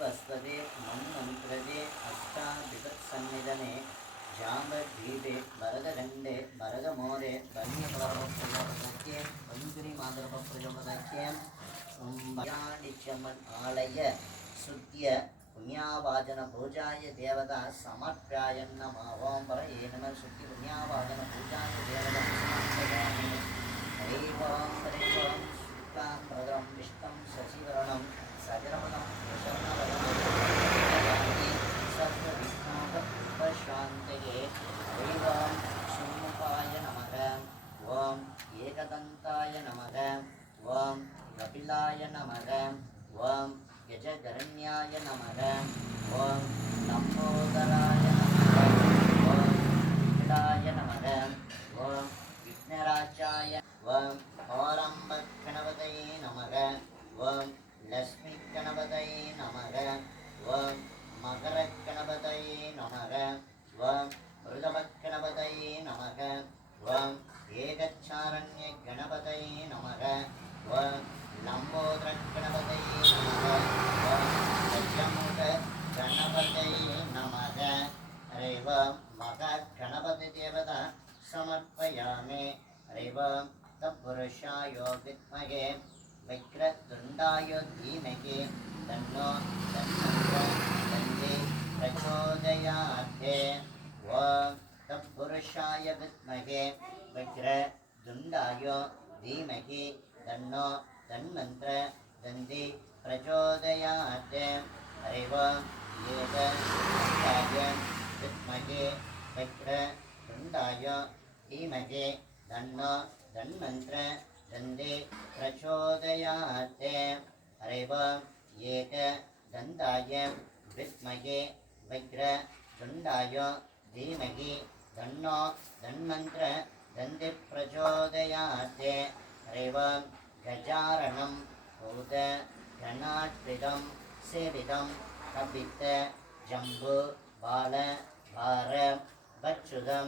वैवस्वते मन्मन्त्रदे अष्टाभिवत्सन्निधने जाम्बद्वीपे वरदगण्डे वरदमोरे वन्यप्रयोगप्रयोगदक्ये पञ्चुनि मातृप्रयोगदक्ये संभयानित्यमन् आलय शुद्ध्य पुण्यावाचन पूजाय देवता समर्प्याय नमः ओं परये नमः शुद्धि पुण्यावाचन पूजाय देवता समर्पयामि हरिओं हरिओं शुक्लां भद्रं विष्णुं शशिवर्णं सजरवदनं प्रसन्नवदनं सर्वविघ्नोपशान्तये हरिओं षण्मुखाय नमः ओं एकदन्ताय नमः ओं कपिलाय नमः ओं गजगरण्याय नमः ओं लम्बोदराय नमः ओं विकटाय नमः ओं विघ्नराजाय ओं औरम्बगणपतये नमः ओं लक्ष्मीगणपतये नमः ओं मकरगणपतये नमः ओं मृदभगणपतये नमः ओं एकचारण्यगणपतये नमः ओं लम्बोदरगणपतये नमः ओं गजमुखगणपतये नमः हरे ओं महागणपतिदेवता समर्पयामि हरे ओं तत्पुरुषाय विद्महे वक्रतुण्डाय धीमहि तन्नो प्रचोदयात् ओं तत्पुरुषाय विद्महे वक्रतुण्डाय धीमहि तन्नो प्रचोदयात् हरे ओं एकदन्ताय विद्महे वक्रतुण्डाय धीमहि तन्नो प्रचोदयात् हरे ओं एकदन्ताय विद्महे वक्रतुण्डाय धीमहि तन्नो प्रचोदयात् हरे ओं गजाननं भूतगणात्रिदं सेवितं कपित्त जम्बू बाल भार भक्षुदं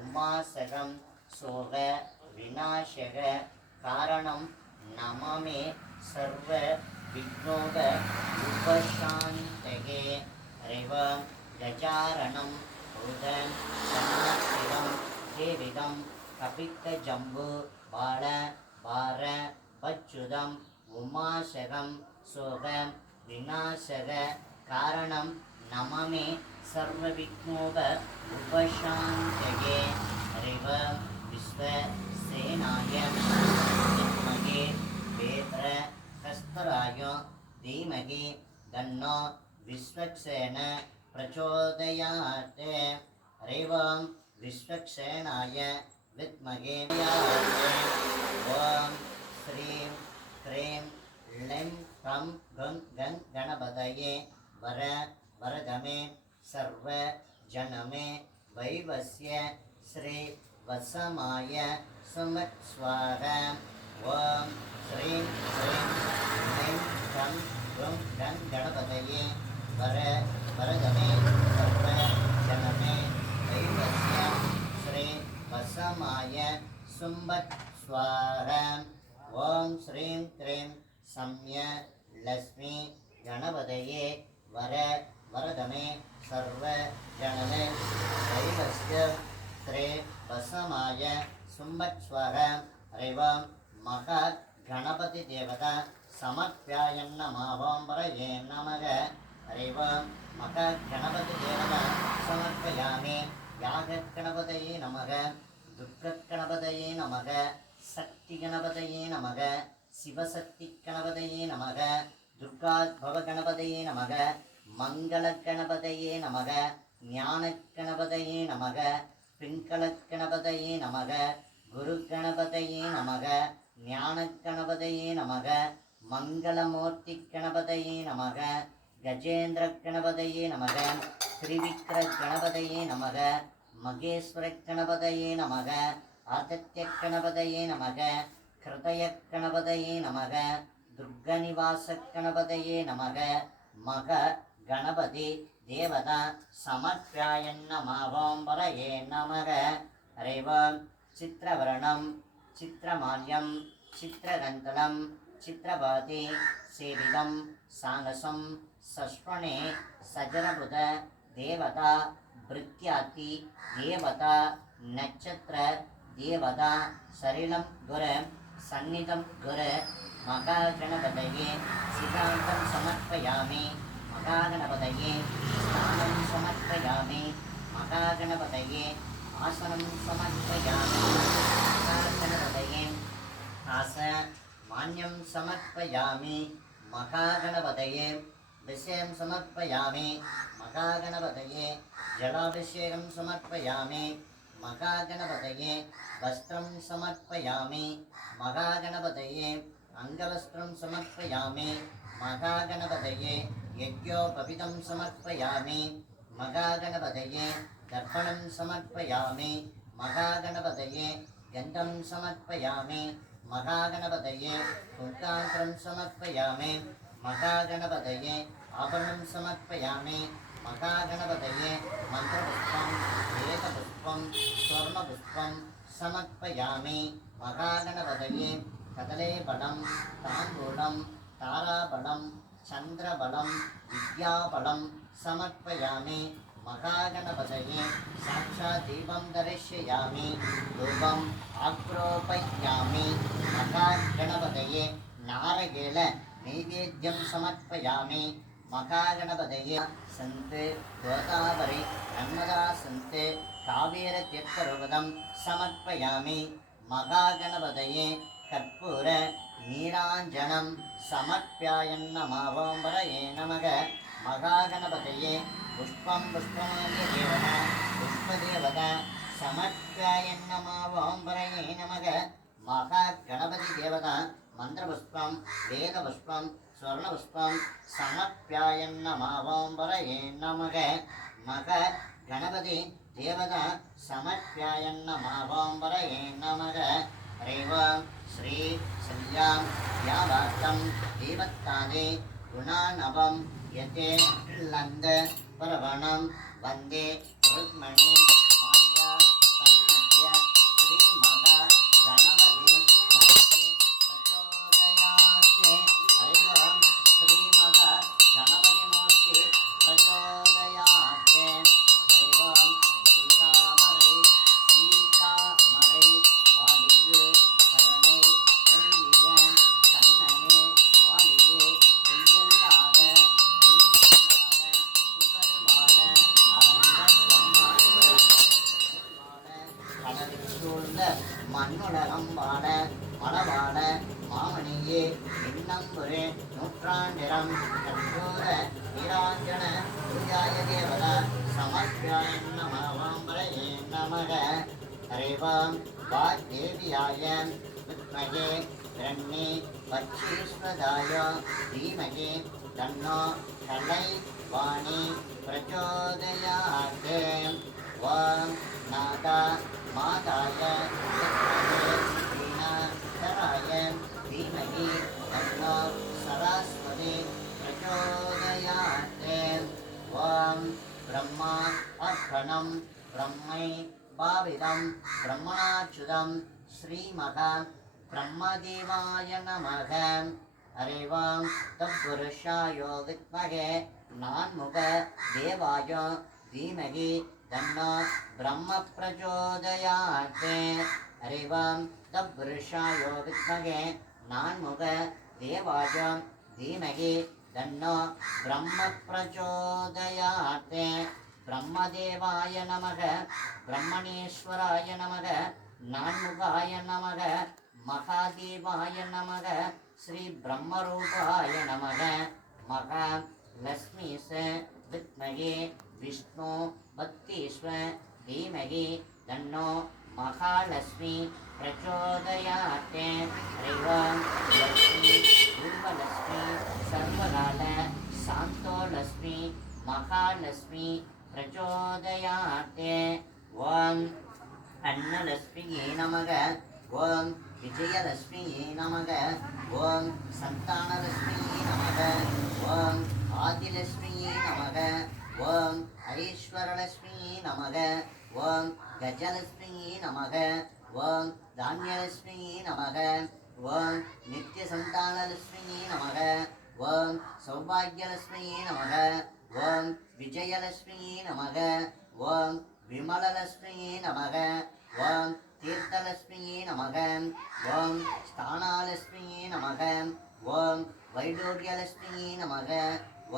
उमासकं सोग विनाशक कारणं नमामि सर्व विघ्नोग उपशान्तये हरे ओं गजाननं भूतगणात्रिदं सेवितं कपित्त जम्बू बाल भार भक्षुदं उमाशकं सोग विनाशक कारणं नमामि सर्वविघ्नोग उपशान्तये हरे ओं विश्वसेनाय विद्महे वेत्रहस्तराय धीमहि तन्नो विश्वक्सेन प्रचोदयात् हरे ओं विश्वक्सेनाय विद्महे ओं श्रीं क्रीं लीं ह्रं गं गणपतये वरदमे सर्वजनमे वैवस्य श्री वसमाय सुमत्स्वाहा ओं श्रीं क्रीं लीं ह्रं गणपतये वरदमे सर्वजनमे वैवस्य श्री वसमाय सुमत्स्वाहा ओं श्रीं क्रीं सम्य लक्ष्मी गणपतये वरदमे सर्वजनमे वैवस्य श्री वसमाय सुमत्स्वाहा हरे ओं महागणपतिदेवता समर्प्याय नमः ओं परये नमः हरे ओं महागणपतिदेवता समर्पयामि यागगणपतये नमः दुर्गगणपतये नमः शक्तिगणपतये नमः शिवशक्तिगणपतये नमः दुर्गाभवगणपतये नमः मङ्गलगणपतये नमः ज्ञानगणपतये नमः पिङ्गलगणपतये नमः गुरुगणपतये नमः ज्ञानगणपतये नमः मङ्गलमूर्तिगणपतये नमः गजेन्द्रगणपतये नमः त्रिविक्रगणपतये नमः महेश्वरगणपतये नमः आदित्यगणपतये नमः हृदयगणपतये नमः दुर्गनिवासगणपतये नमः गणपति देवता समर्प्याय नमः ओं परये नमः हरे ओं चित्रवर्णं चित्रमाल्यं चित्रगन्तलं चित्रभाति सेवितं सांगसं सस्वने सजरबुध देवता भृत्याति देवता नक्षत्र देवता सरिलं गुर सन्निधं गुर महागणपतये सिद्धान्तं समर्पयामि महागणपतये स्नानं समर्पयामि महागणपतये आसनं समर्पयामि महागणपतये आसमान्यं समर्पयामि महागणपतये विषयं समर्पयामि महागणपतये जलाभिषेकं समर्पयामि महागणपतये वस्त्रं समर्पयामि महागणपतये अंगवस्त्रं समर्पयामि महागणपतये यज्ञोपवीतं समर्पयामि महागणपतये दर्पणं समर्पयामि महागणपतये गन्धं समर्पयामि महागणपतये कुङ्कान्त्रं समर्पयामि महागणपतये आभरणं समर्पयामि महागणपतये मन्त्रपुष्पं वेदपुष्पं स्वर्णपुष्पं समर्पयामि महागणपतये कदलीफलं ताम्बूलं ताराफलं चन्द्रफलं विद्याफलं समर्पयामि महागणपतये साक्षात् दीपं दर्शयामि धूपम् आग्रोपयामि महागणपतये नारकेल नैवेद्यं समर्पयामि महागणपतये सन्ते गोदावरी नर्मदा सन्ते कावेरतीर्थपर्वतं समर्पयामि महागणपतये कर्पूर नीराञ्जनं समर्पयामि नमः महागणपतये पुष्पं पुष्पमाल्यदेवः पुष्पदेवता समर्पयामि नमः महागणपति देवता मन्त्रपुष्पं वेदपुष्पं स्वर्णपुष्पं समर्पयामि नमः महागणपति देवता समर्पयामि नमः हरिः ओं श्री सल्यां व्यावार्तं देवत्तादे गुणानवं यते लन्द परवणं वन्दे रुक्मणी माया सन्मध्य श्रीमगा गणपति भक्ति प्रचोदयास्ते हरिः ओं श्रीमगा गणपति मूर्ति प्रचोदयास्ते हरिः ओं सीतामरै वालिये शरणै பொங்கிய கண்ணனே வாலியே பொய்யல்லாத புகழ்வாழ கடலில் சூழ்ந்த மண்ணுலகம் வாழ மலவாழ மாமணியே இன்னம்புரே நூற்றாண்டிரம் கற்பூர வீராஞ்சன பூஜாய தேவத சமர்ப்பியாய நமக ஹரிவாம் வாக்தேவியாய வித்மகே இரண்யே பச்சீஸ்வதாய தீமகே தன்னோ கலை வாணி பிரச்சோதயாத் ஓம் நாதா மாதாய வித்மகே வீணாதராய தீமகி தன்னோ சரஸ்வதி பிரச்சோதயாத் ஓம் ब्रह्मा अर्पणं ब्रह्मै भाविदं ब्रह्मणाच्युतं श्रीमगा ब्रह्मदेवाय नमः हरे ओं तत्पुरुषाय विद्महे नान्मुख देवाय धीमहि तन्नो ब्रह्म प्रचोदयात् हरे ओं तत्पुरुषाय विद्महे नान्मुख देवाय धीमहि तन्नो ब्रह्म प्रचोदयात् ब्रह्मदेवाय नमः ब्रह्मणेश्वराय नमः नान्मुखाय नमः महादेवाय नमः श्री ब्रह्मरूपाय नमः महालक्ष्मी से विद्महे विष्णु भक्तीश्वर धीमहि तन्नो महालक्ष्मी प्रचोदयात् हरि ओं लक्ष्मी पूर्वलक्ष्मी सर्वकाल शांतो लक्ष्मी महालक्ष्मी प्रचोदयात् ओं अन्नलक्ष्मी नमः ओं विजयलक्ष्मी नमः ओं संतानलक्ष्मी नमः ओं आदिलक्ष्मी नमः ओं ऐश्वरलक्ष्मी नमः ओं गजलक्ष्मी नमः ओं धान्यलक्ष्मी नमः ओं नित्यसंतानलक्ष्मी नमः ஓம் சௌபாகியலட்சுமியே நமக. ஓம் விஜயலட்சுமியே நமக. ஓம் விமலலட்சுமியே நமக. ஓம் தீர்த்தலட்சுமியே நமக. ஓம் ஸ்தானாலட்சுமியே நமக. ஓம் வைடூரியலட்சுமியே நமக.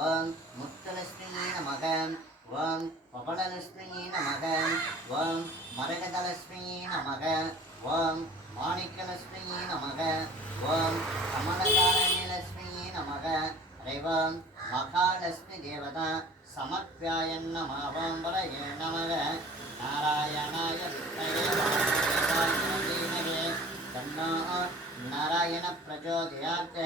ஓம் முத்துலட்சுமியே நமக. ஓம் பவளலட்சுமியே நமக. ஓம் மரகதலட்சுமியே நமக. ஓம் மாணிக்கலட்சுமியே நமக. ஓம் கமலதாரணிலட்சுமியே நமக. ஓம் மகாலட்சுமி தேவதா சமர்ப்பியாய நமः. ஓம் வரயே நமக. நாராயணாய வித்மஹே தன்னோ நாராயண பிரச்சோதயாத்.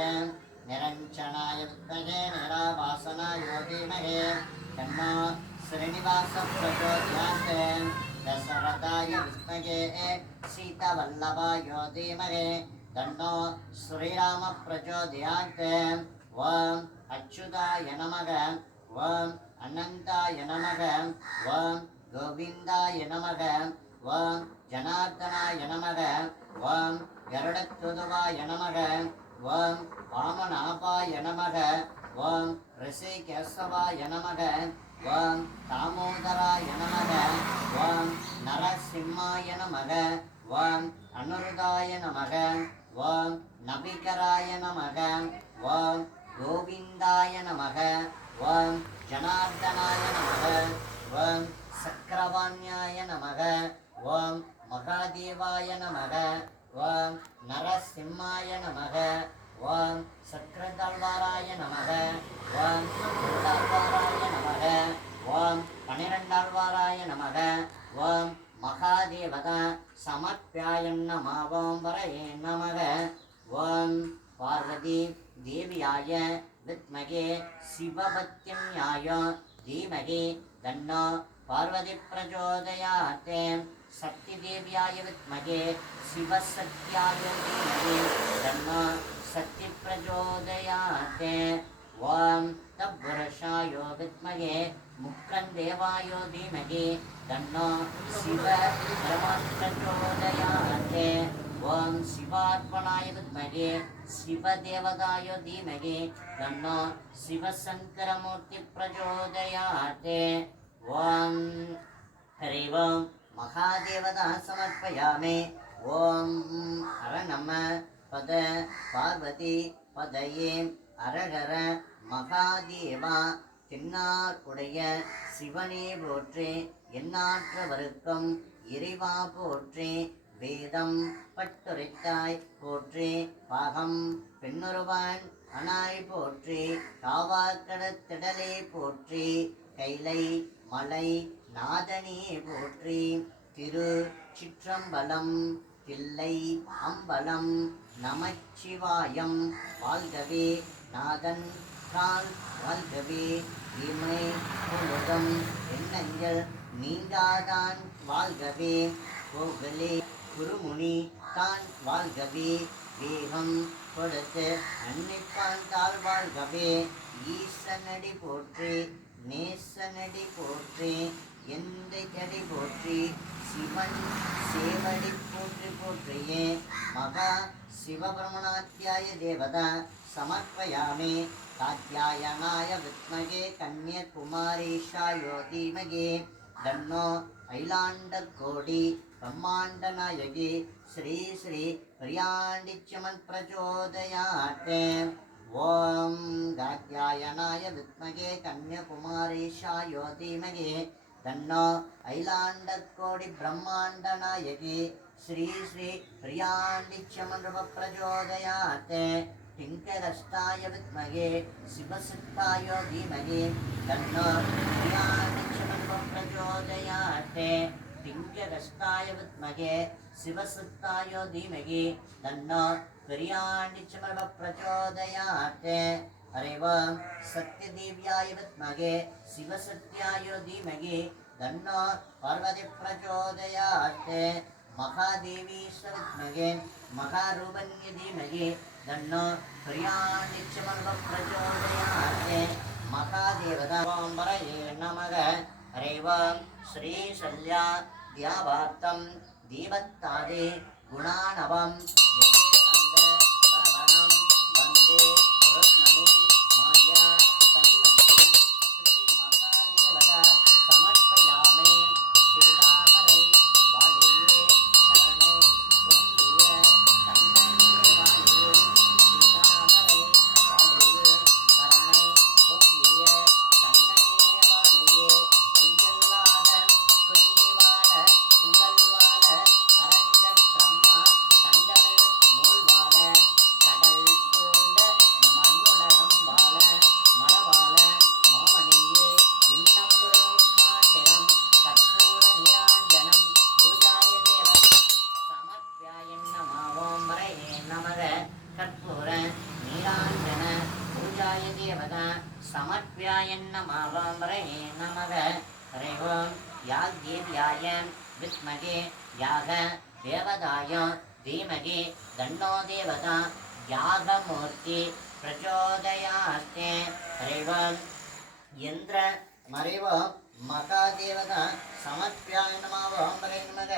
நிரஞ்சனாய வித்மஹே நிராபாசனாய தீமஹி தன்னோ ஸ்ரீனிவாச பிரச்சோதயாத். தசரதாய வித்மஹே சீதாவல்லபாய தீமஹி தன்னோ ஸ்ரீராம பிரச்சோதயாத். ஓம் அச்சுதாய நமக. ஓம் அனந்தாய நமக. ஓம் கோவிந்தாய நமக. ஓம் ஜனார்தனாய நமக. ஓம் கருடத்வதுவாய நமக. ஓம் வாமநாபாய நமக. ஓம் ரிஷிகேசவாய நமக. ஓம் தாமோதராய நமக. ஓம் நரசிம்மாய நமக. ஓம் அனுருதாய நமக. ஓம் நபிகராய நமக. ஓம் கோவிந்தாய நமக. ஓம் ஜனார்தனாய நமக. ஓம் சக்கரவாண்யாய நமக. ஓம் மகாதேவாய நமக. ஓம் நரசிம்மாய நமக. ஓம் சக்கரதாழ்வாராய நமக. ஓம் தாழ்வாராய நமக. ஓம் 12ஆழ்வாராய நமக. ஓம் மகாதேவதா சமர்ப்பியாய நமः. ஓம் வரயே நமக. ஓம் பார்வதி தேவியாய வித்மகே சிவபத்யன்யாய தீமகி தன்னோ பார்வதி பிரச்சோதயாத். சக்தி தேவியாய வித்மகே சிவசக்தியாய தீமகி தன்னோ சக்தி பிரச்சோதயாத். ஓம் தப்புருஷாய வித்மகே முக்கந்தேவாய தீமகி தன்னோ சிவ பிரச்சோதயாத். ஓம் சிவார்ப்பணாய வித்மகே சிவதேவதாய தீமகி தன்னோ சிவசங்கரமூர்த்தி பிரச்சோதயாத். ஓம் ஹரி ஓம் மகாதேவதா சமர்ப்பயாமி. ஓம் ஹர நம பத பார்வதி பதயே அரகர மகாதேவா. தென்னார்க்குடைய சிவனே போற்றி. எந்நாற்றவருக்கும் இறைவா போற்றி. வேதம் பட்டுரைத்தாய் போற்றி. பாகம் பெண்ணுருவான் அனாய் போற்றி. காவாக்கடத்திடலே போற்றி. கைலை மலை நாதனே போற்றி. திரு சிற்றம்பலம் தில்லை அம்பலம் நமச்சிவாயம். வாழ்கவே நாதன் கால் வாழ்கவே. இமை முழுதும் எண்ணங்கள் நீங்காதான் வாழ்கவே. கோகலே குருமுனி தான் வாழ்கவே. வேகம் கொடுத்து அன்னிப்பான் தாழ் வாழ்கவே. ஈசனடி போற்றி நேசனடி போற்றி. எந்தை கடி போற்றி. சிவன் சேவடி போற்றி போற்றியே. மகா சிவபிரமணாத்தியாய தேவதா சமர்ப்பயாமி. காத்யாயனாய வித்மகே கன்யகுமாரேஷாய தீமகி தன்னோ ஐலாண்டர் கோடி பிரம்மாண்ட நாயகி ஸ்ரீ ஸ்ரீ பிரியாண்டிச்சமன் பிரச்சோதயாத். ஓம் காத்யாயனாய வித்மகே கன்யகுமாரேஷாய தீமகி தன்னோ ஐலாண்டர் கோடி பிரம்மாண்ட நாயகி ஸ்ரீ ஸ்ரீ பிரியாண்டிச்சமன் பிரச்சோதயாத். டிங்கரஸ்தாய வித்மகே சிவசக்தாய தீமகி தன்னோ பிரியாண்டிச்சமன் பிரச்சோதயாத். டிங்கரஸ்தாய வித்மகே சிவசக்தாய தீமகி தன்னோ பிரியாண்டிச்சமன் பிரச்சோதயாத். ஹரி ஓம் சக்தி தேவியாய வித்மகே சிவசக்தியாய தீமகி தன்னோ பார்வதி பிரச்சோதயாத். மகாதேவி வித்மகே மகாரூபண்ய தீமகி தன்னோ பிரியாண்டிச்சமன் பிரச்சோதயாத். மகாதேவதா. ஓம் வரயே நமக. ஹரி ஓம் ஸ்ரீ சல்யா தியாவார்த்தம் தீபத்தாதே குணானவம் பரவணம் வந்தே ருக்மணி नमः नमः हरि ओम याज्ञेयाय विद्महे याग देवताय धीमहि तन्नो देवता यागमूर्ति प्रचोदयास्ते हरि ओम इंद्र मरिव महादेवता समर्प्याय नमः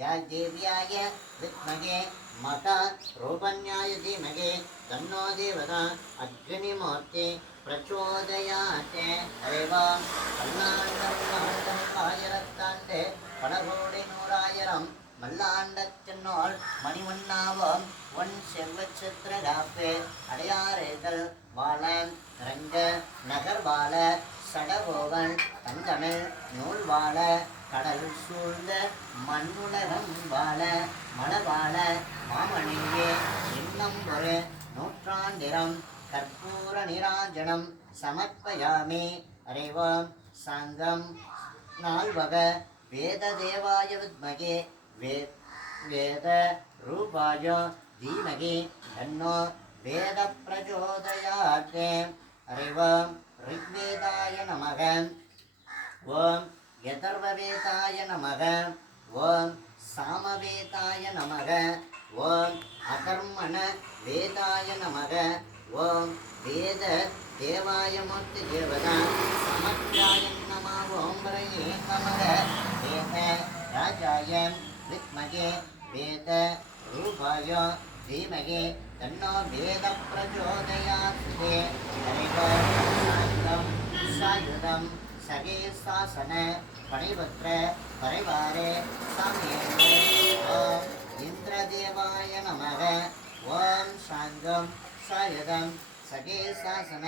याज्ञेयाय विद्महे मका रूपन्याय धीमहि तन्नो देवता अग्निमूर्ति प्रचोदयाते हरि ओम ஆயிரத்தாண்டு பல கோடி நூறாயிரம் மல்லாண்டத்தினோள் மணிவண்ணாவும் ஒன் செவ்வச்சித்திர காப்பு அடையாறுகள் வாழ ரங்க நகர் வாழ சடகோவன் தங்கமிழ் நூல் வாழ கடல் சூழ்ந்த மண்ணுலகம் வாழ மலவாழ மாமணியே இன்னம் ஒரு நூற்றாண்டிரம் கற்பூர நிராஜனம் சமர்ப்பயாமி அறிவோம் சங்கம் நால்வக வேத தேவாய வித்மகே வேத ரூபாய தீமகி தன்னோ வேத பிரச்சோதயாத்தே அறிவோம் ரிக்வேதாய நமக ஓம் யதர்வவேதாய நமக ஓம் சாமவேதாய நமக ஓம் அதர்மண வேதாய நமக ஓம் வேத தேவாய மூர்த்தி தேவதா சமர்ப்பியாய நமः ஓம் பரயே நமக வேத ராஜாய வித்மகே வேத ரூபாய தீமகி தன்னோ வேத பிரச்சோதயாத் சாந்தம் சாயுதம் சகே சாசன பணிபுத்திர பரிவாரே சமேதே ஓம் இந்திரதேவாய நமக ஓம் சாந்தம் சாயுதம் सगे शासन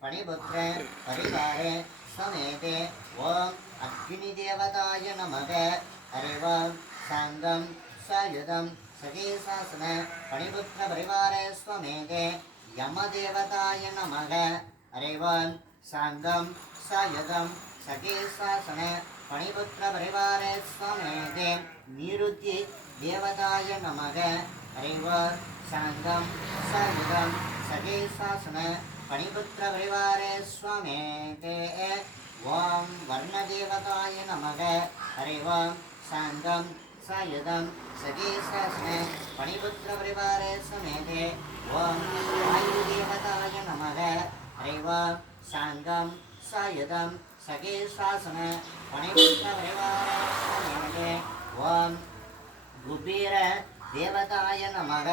पणिपुत्र परिवारे समेते ओम अग्निदेवताय नमः हरि ओम सांगम सायुधम सगे शासन पणिपुत्र परिवारे समेते यमदेवताय नमः हरि ओम सांगम सायुधम सगे शासन पणिपुत्र परिवारे समेते निरुद्धि देवताय नमः हरि ओम सांगम सायुधम सगे शासन पणिपुत्र परिवारे स्वमेते ओम वर्णदेवताय नमः हरि ओम सांगम सायुधम सगे शासन पणिपुत्र परिवारे समेते ओम वायुदेवताय नमः हरि ओम सांगम सायुधम सगे शासन पणिपुत्र परिवारे समेते ओम कुबेर देवताय नमः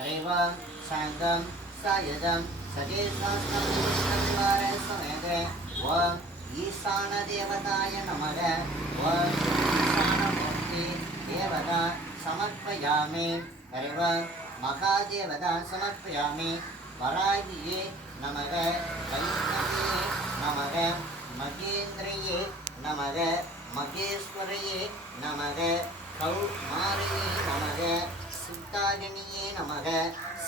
हरि ओम सांगम सायुधम सगे शासन परिवारे समेते ओम ईशान देवताय नमः ओम ईशानमूर्ति देवता समर्पयामि हरि ओम महादेवता समर्पयामि वराहिये नमः वैष्णवे नमः महेन्द्रिये नमः महेश्वरये नमः कौमारये नमः सिद्धागिनिये नमः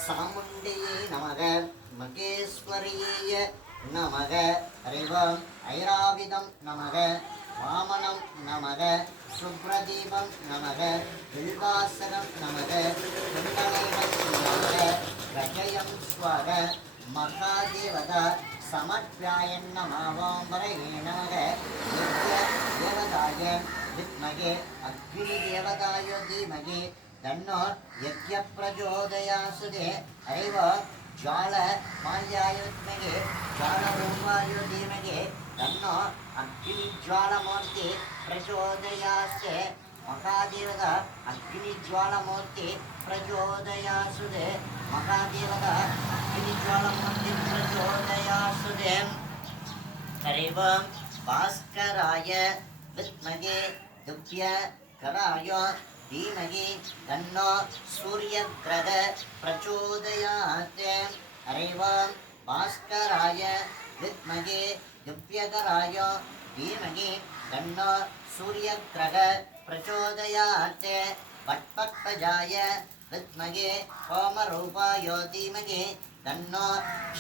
सामुण्डिये नमः महेश्वरिये नमः हरि ओम ऐराविदं नमः वामनं नमः शुभ्रदीपं नमः बिल्वासनं नमः कुण्डलेनं नमः गजयं स्वः महादेवता समर्प्याय नमः ओम वरये नमः देवताय विद्महे अग्निदेवताय धीमहि तन्नो यज्ञप्रचोदयात् हरि ओम ज्वाल माल्याय विद्महे ज्वालरूपाय धीमहि तन्नो अग्निज्वालमूर्ति प्रचोदयात् महादेवता अग्निज्वालमूर्ति प्रचोदयात् महादेवता अग्निज्वालमूर्ति प्रचोदयात् हरि ओम भास्कराय विद्महे दिव्यकराय धीमहि तन्नो सूर्यग्रह प्रचोदयात् हरि ओम भास्कराय विद्महे दिव्यकराय धीमहि तन्नो सूर्यग्रह प्रचोदयात् पट्पक्पजाय विद्महे होमरूपाय धीमहि तन्नो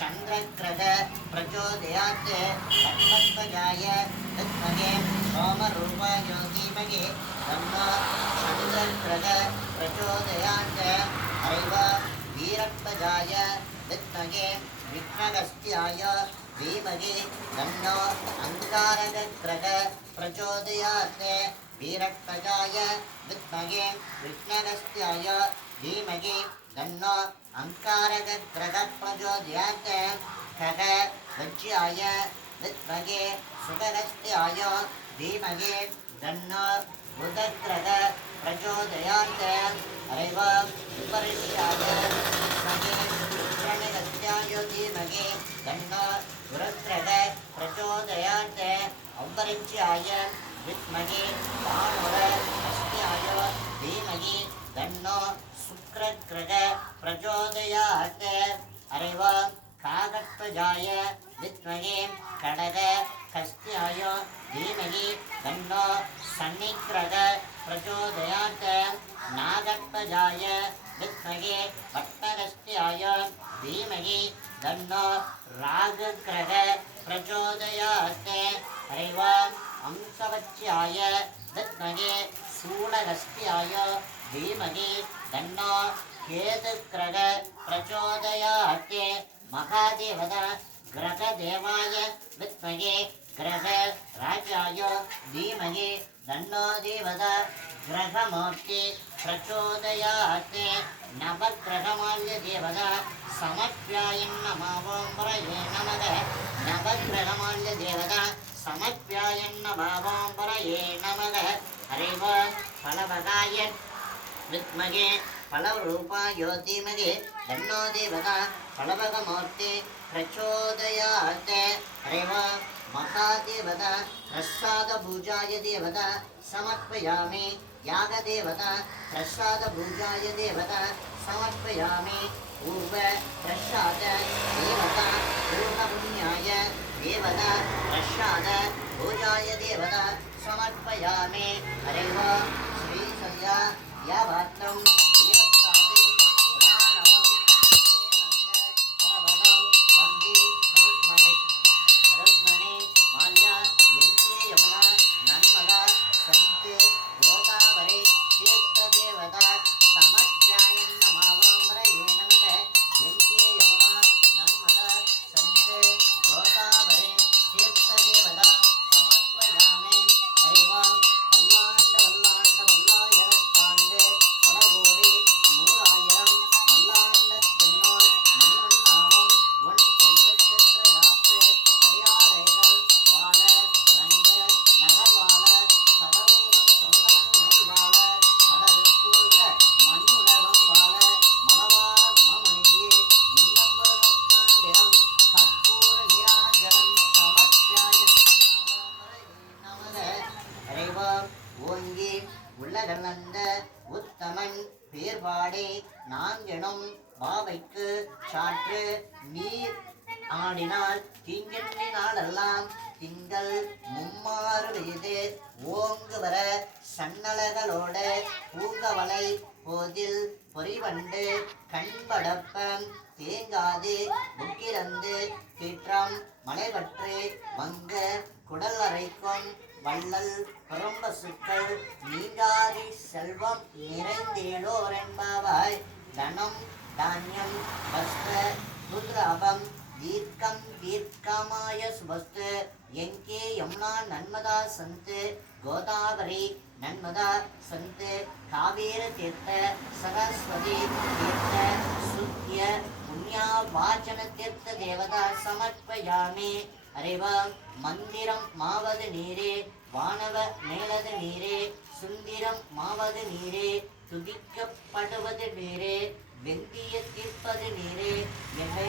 चन्द्रग्रह प्रचोदयात् पट्पक्पजाय विद्महे होमरूपाय धीमहि तन्नो चन्द्रग्रह प्रचोदयात् हरि ओम वीरप्पजाय विद्महे विघ्नहस्त्याय धीमहि तन्नो अंगारकग्रह प्रचोदयात् वीरत्वजाय विद्महे विष्णुगस्त्याय धीमहि तन्नो अंगारकग्रह प्रचोदयात् खग वज्राय विद्महे सुगस्त्याय धीमहि तन्नो बुधग्रह प्रचोदयात् अरेव विपरीत्याय विद्महे विष्णुगस्त्याय धीमहि तन्नो गुरुग्रह प्रचोदयात् अवरिच्याय विद्महे भानुरस्त्याय धीमहि तन्नो शुक्रग्रह प्रचोदयात् अरेव कागत्वजाय विद्महे खडग हस्त्याय धीमहि तन्नो शनिग्रह प्रचोदयात् नागत्वजाय विद्महे वट्टहस्त्याय धीमहि तन्नो रागग्रह प्रचोदयात् हरिव अंशवच्याय विद्महे शूलहस्त्याय धीमहि तन्नो केतुग्रह प्रचोदयात् महादेवता ग्रहदेवाय विद्महे ग्रह राजाय धीमहि तन्नो देवता ग्रहमूर्ति प्रचोदयात् नवग्रहमाल्य देवता समर्प्यायन् नमः ओं परये नमः नवग्रहमाल्य देवता समर्प्यायन् नमः ओं परये नमः हरिव फलवदाय विद्महे फलरूपाय धीमहि तन्नो देवता फलवदमूर्ति प्रचोदयात् हरिव महादेवता प्रसादपूजाय देवता समर्पयामि यागदेवता प्रसादपूजाय देवता समर्पयामि पूर्व प्रसाद देवता पूर्णपुण्याय देवता प्रसाद पूजाय देवता समर्पयामि हरिव श्रीसल्या यावात्रं वीरत्तादे पुराणवं नन्द परवनं वन्दे रुक्मणे माल्या यन्ते यमुना नन्मदा सन्ते गोदावरी तीर्थदेवता समर्प्यायन् नमः ओं परये नमः यन्ते यमुना नन्मदा सन्ते गोदावरी तीर्थदेवता समर्पयामि हरिव வல்லாண்ட வல்லாயிரத்தாண்டு பல கோடி 100,000 மல்லாண்டத்தின்னோள் மணிவண்ணாவும் உன் செல்வச்சத்திர காப்பு அடியாரைகள் வாழ ரங்க நகர் வாழ சடகூரும் சொந்தனம் நூல் வாழ கடல் சூழ்ந்த மண்ணுலகம் வாழ மலவாழ மாமணியே இன்னம்பருக்காண்டிரம் கற்பூர நீராஞ்சனம் சமர்ப்பியாயன் நமக ஹரிவா ஓங்கி உலகளந்த உத்தமன் பேர்பாடே நாங்கெனும் பாவைக்கு சாற்று நீர் ஆடினால் தீங்கெண்ணினாலெல்லாம் திங்கள் மும்மாறு பெய்து ஓங்கு வர சன்னலகளோட பூங்கவலை போதில் பொறிவண்டு கண்படப்பம் தேங்காது புக்கிரந்து கீற்றம் மலைவற்று வங்க குடல் அரைக்கும் வள்ளல் புறம்பசுக்கள் நீங்காதி செல்வம் நிறைந்தேலோர் என்பாவாய் தனம் தானியம் வஸ்த ருத்ராபம் தீர்க்கம் தீர்க்கமாய சுபஸ்து எங்கே யமுனா நன்மதா சந்து கோதாவரி நன்மதா சந்து காவேர தீர்த்த சரஸ்வதி தீர்த்த சுத்திய புண்ணியா வாச்சன தீர்த்த தேவதா சமர்ப்பயாமி அரைவா மந்திரம் மாவது நீரே வானவ மேலது நீரே சுந்திரம் மாவது நீரே துதிக்கப்படுவது நீரே வெந்திய தீர்ப்பது நீரே எவை